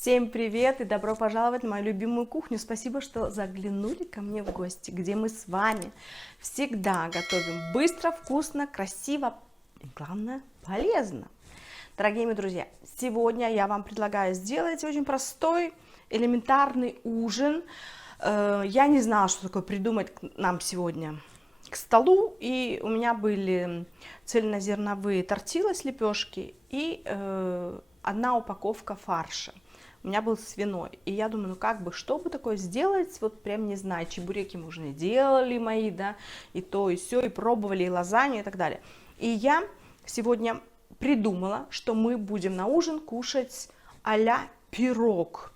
Всем привет и добро пожаловать на мою любимую кухню. Спасибо, что заглянули ко мне в гости, где мы с вами всегда готовим быстро, вкусно, красиво и, главное, полезно. Дорогие мои друзья, сегодня я вам предлагаю сделать очень простой, элементарный ужин. Я не знала, что такое придумать нам сегодня к столу, и у меня были цельнозерновые тортилlas, лепешки и одна упаковка фарша. У меня был свиной, и я думаю, что бы такое сделать, вот прям не знаю, чебуреки мы уже делали мои, да, и то, и все, и пробовали, и лазанью, и так далее. И я сегодня придумала, что мы будем на ужин кушать а-ля пирог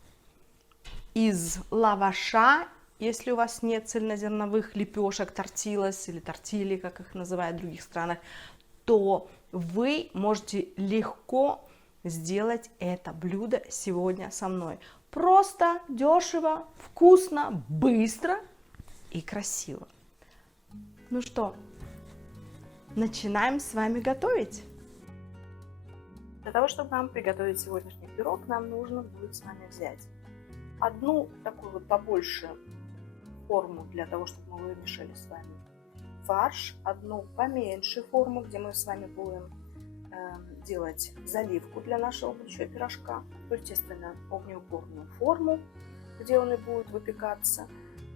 из лаваша. Если у вас нет цельнозерновых лепешек, тортилlas или тортили, как их называют в других странах, то вы можете легко сделать это блюдо сегодня со мной. Просто, дешево, вкусно, быстро и красиво. Ну что, начинаем с вами готовить. Для того, чтобы нам приготовить сегодняшний пирог, нам нужно будет с вами взять одну такую вот побольше форму для того, чтобы мы вымешали с вами фарш, одну поменьше форму, где мы с вами будем делать заливку для нашего будущего пирожка, то, естественно, огнеупорную форму, где он и будет выпекаться,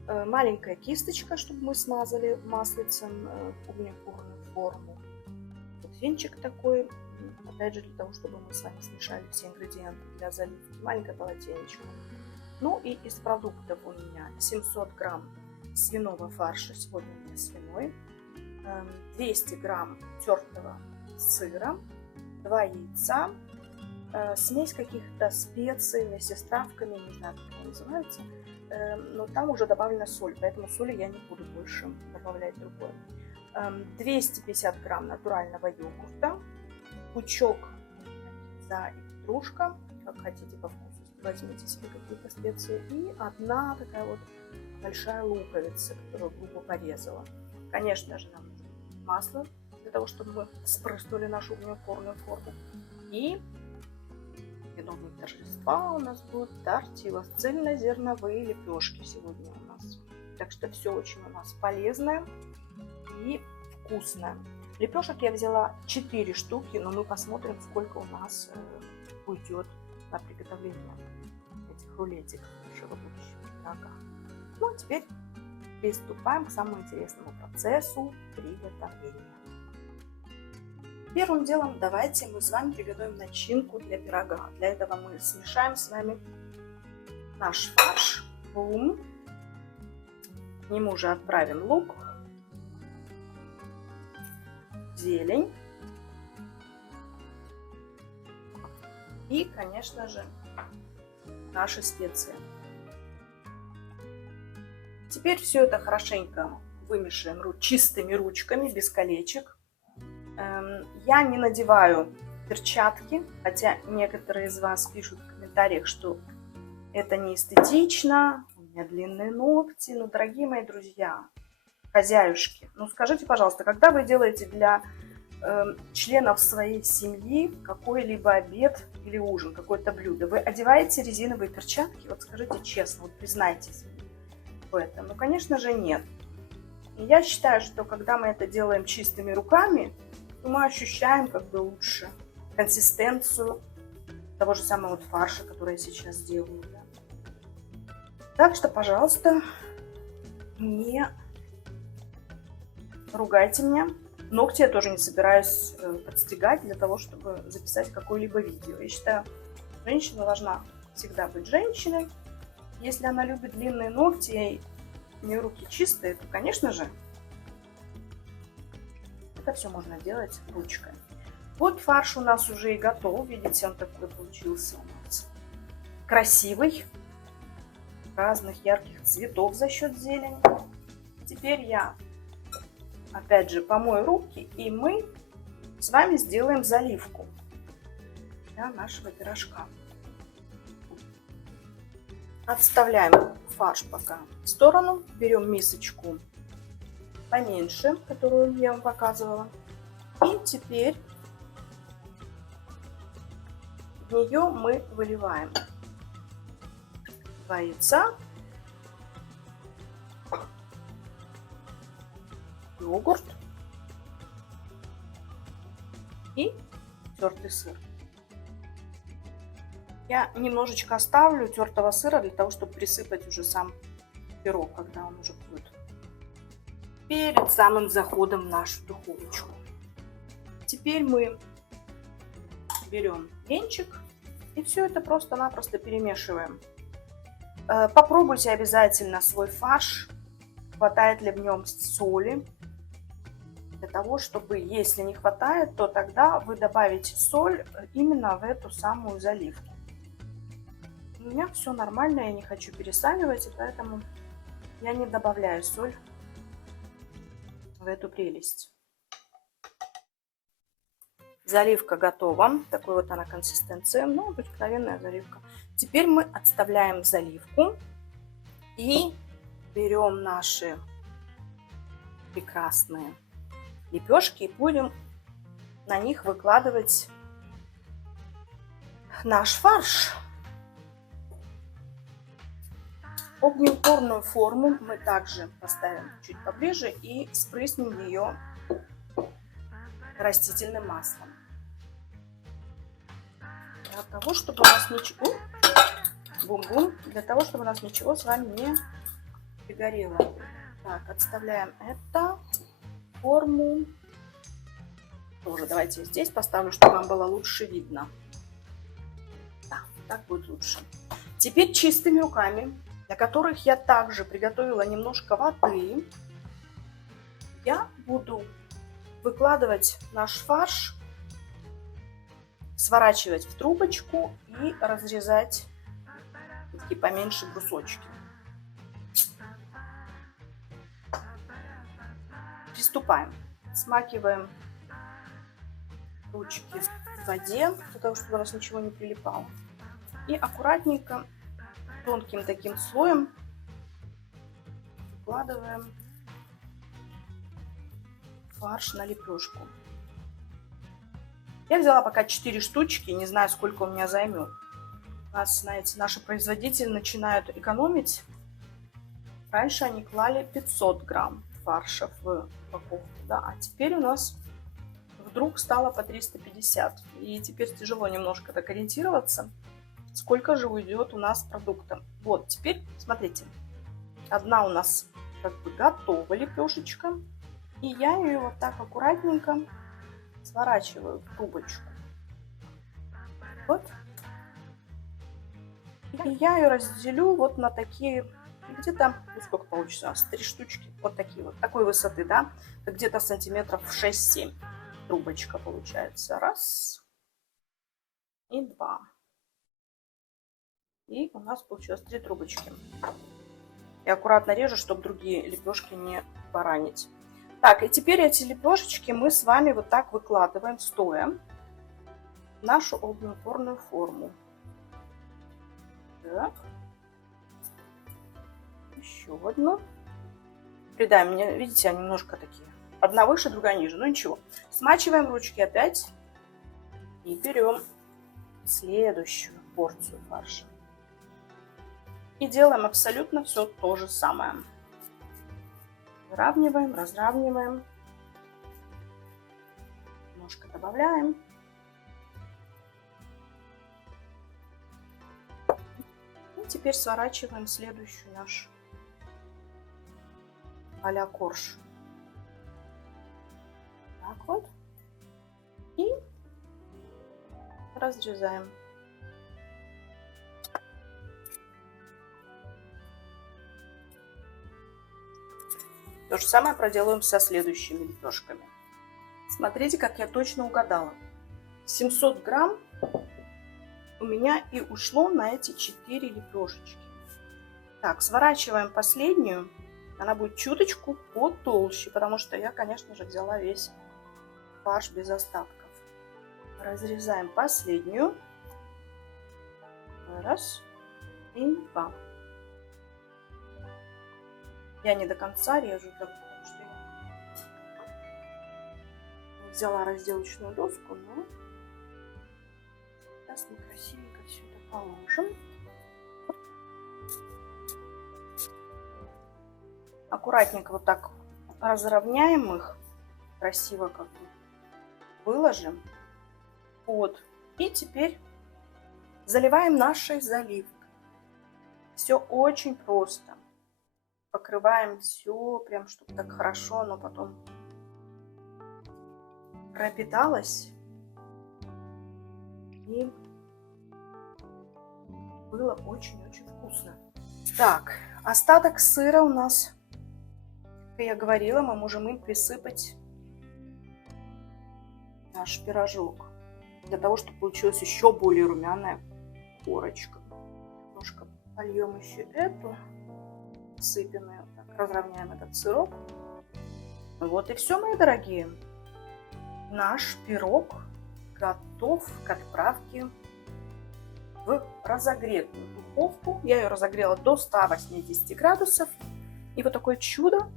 маленькая кисточка, чтобы мы смазали маслицем огнеупорную форму, вот венчик такой, опять же, для того, чтобы мы с вами смешали все ингредиенты для заливки, маленькое полотенечко. Ну и из продуктов у меня 700 грамм свиного фарша, сегодня у меня свиной, 200 грамм тертого сыра, 2 яйца, смесь каких-то специй вместе с травками, не знаю, как они называются, но там уже добавлена соль, поэтому соли я не буду больше добавлять другой. 250 грамм натурального йогурта, пучок яйца и петрушка, как хотите по вкусу, возьмите себе какие-то специи, и одна такая вот большая луковица, которую грубо порезала. Конечно же, нам нужно масло для того, чтобы мы спрыскнули нашу огнеупорную форму. И виновник торжества у нас будут тортилlas, цельнозерновые лепешки сегодня у нас. Так что все очень у нас полезное и вкусное. Лепешек я взяла 4 штуки, но мы посмотрим, сколько у нас уйдет на приготовление этих рулетиков нашего будущего пирога. Ну а теперь приступаем к самому интересному процессу приготовления. Первым делом давайте мы с вами приготовим начинку для пирога. Для этого мы смешаем с вами наш фарш. Бум. К нему же отправим лук, зелень и, конечно же, наши специи. Теперь все это хорошенько вымешаем чистыми ручками, без колечек. Я не надеваю перчатки, хотя некоторые из вас пишут в комментариях, что это не эстетично, у меня длинные ногти. Но, дорогие мои друзья, хозяюшки, ну скажите, пожалуйста, когда вы делаете для членов своей семьи какой-либо обед или ужин, какое-то блюдо, вы одеваете резиновые перчатки? Вот скажите честно, вот признайтесь в этом. Ну, конечно же, нет. И я считаю, что когда мы это делаем чистыми руками, то мы ощущаем как бы лучше консистенцию того же самого вот фарша, который я сейчас делаю. Да. Так что, пожалуйста, не ругайте меня. Ногти я тоже не собираюсь подстригать для того, чтобы записать какое-либо видео. Я считаю, женщина должна всегда быть женщиной. Если она любит длинные ногти и у нее руки чистые, то, конечно же, это все можно делать ручкой. Вот фарш у нас уже и готов. Видите, он такой получился у нас красивый, разных ярких цветов за счет зелени. Теперь я опять же помою руки, и мы с вами сделаем заливку для нашего пирожка. Отставляем фарш пока в сторону, берем мисочку поменьше, которую я вам показывала, и теперь в нее мы выливаем 2 яйца, йогурт и тертый сыр. Я немножечко оставлю тертого сыра для того, чтобы присыпать уже сам пирог, когда он уже будет перед самым заходом в нашу духовочку. Теперь мы берем венчик и все это просто-напросто перемешиваем. Попробуйте обязательно свой фарш, хватает ли в нем соли, для того, чтобы, если не хватает, то тогда вы добавите соль именно в эту самую заливку. У меня все нормально, я не хочу пересаливать, и поэтому я не добавляю соль в эту прелесть. Заливка готова. Такой вот она консистенция, ну, обыкновенная заливка. Теперь мы отставляем заливку и берем наши прекрасные лепешки и будем на них выкладывать наш фарш. Огнеупорную форму мы также поставим чуть поближе и спрыснем ее растительным маслом. Для того, чтобы у нас ничего... Бум-бум. Для того, чтобы у нас ничего с вами не пригорело. Так, отставляем это. Форму. Тоже давайте здесь поставлю, чтобы вам было лучше видно. Да, так будет лучше. Теперь чистыми руками, для которых я также приготовила немножко воды, я буду выкладывать наш фарш, сворачивать в трубочку и разрезать такие поменьше брусочки. Приступаем. Смакиваем ручки в воде, для того, чтобы у нас ничего не прилипало. И аккуратненько, тонким таким слоем выкладываем фарш на лепешку. Я взяла пока 4 штучки, не знаю, сколько у меня займет. У нас, знаете, наши производители начинают экономить. Раньше они клали 500 грамм фарша в упаковку, да, а теперь у нас вдруг стало по 350. И теперь тяжело немножко так ориентироваться, сколько же уйдет у нас продукта. Вот, теперь смотрите, одна у нас как бы готова лепешечка, и я ее вот так аккуратненько сворачиваю в трубочку. Вот. И я ее разделю вот на такие, где-то, ну, сколько получится у нас, 3 штучки, вот такие вот, такой высоты, да, где-то сантиметров 6-7 трубочка получается. Раз и 2. И у нас получилось 3 трубочки. И аккуратно режу, чтобы другие лепешки не поранить. Так, и теперь эти лепешечки мы с вами вот так выкладываем стоя в нашу огнеупорную форму. Так. Еще одну. Придаем, видите, они немножко такие. Одна выше, другая ниже, но ничего. Смачиваем ручки опять и берем следующую порцию фарша. И делаем абсолютно все то же самое. Выравниваем, разравниваем. Немножко добавляем. И теперь сворачиваем следующую нашу а-ля корж. Так вот. И разрезаем. То же самое проделаем со следующими лепешками. Смотрите, как я точно угадала. 700 грамм у меня и ушло на эти 4 лепешечки. Так, сворачиваем последнюю. Она будет чуточку потолще, потому что я, конечно же, взяла весь фарш без остатков. Разрезаем последнюю. Раз и 2. Я не до конца режу, потому что я взяла разделочную доску, но сейчас мы красивенько все это положим. Аккуратненько вот так разровняем их, красиво как бы выложим. Вот. И теперь заливаем нашей заливкой. Все очень просто. Покрываем все, прям чтобы так хорошо оно потом пропиталось. И было очень-очень вкусно. Так, остаток сыра у нас, как я говорила, мы можем им присыпать наш пирожок. Для того, чтобы получилась еще более румяная корочка. Немножко польем еще эту, сыпем ее, так, разровняем этот сырок. Вот и все, мои дорогие. Наш пирог готов к отправке в разогретую духовку. Я ее разогрела до 180 градусов. И вот такое чудо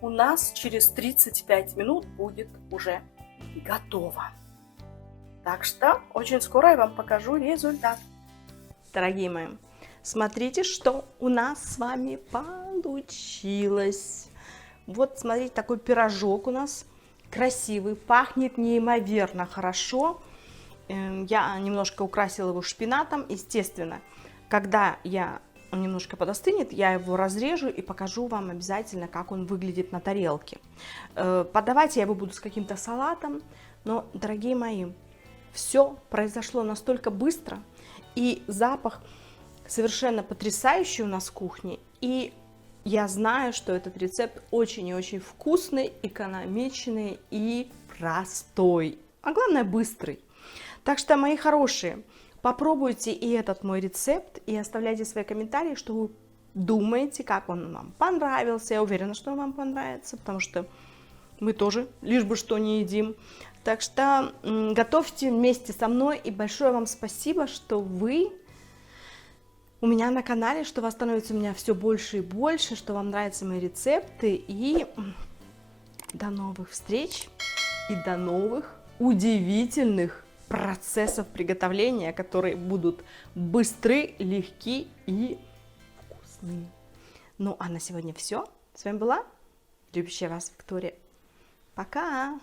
у нас через 35 минут будет уже готово. Так что очень скоро я вам покажу результат. Дорогие мои, смотрите, что у нас с вами получилось. Вот, смотрите, такой пирожок у нас красивый, пахнет неимоверно хорошо. Я немножко украсила его шпинатом, естественно. Когда он немножко подостынет, я его разрежу и покажу вам обязательно, как он выглядит на тарелке. Подавать я его буду с каким-то салатом, но, дорогие мои, все произошло настолько быстро, и запах совершенно потрясающий у нас в кухне, и я знаю, что этот рецепт очень и очень вкусный, экономичный и простой, а главное быстрый. Так что, мои хорошие, попробуйте и этот мой рецепт, и оставляйте свои комментарии, что вы думаете, как он вам понравился. Я уверена, что он вам понравится, потому что мы тоже лишь бы что не едим. Так что готовьте вместе со мной, и большое вам спасибо, что вы у меня на канале, что вас становится у меня все больше и больше, что вам нравятся мои рецепты. И до новых встреч и до новых удивительных процессов приготовления, которые будут быстры, легки и вкусные. Ну, а на сегодня все. С вами была любящая вас Виктория. Пока!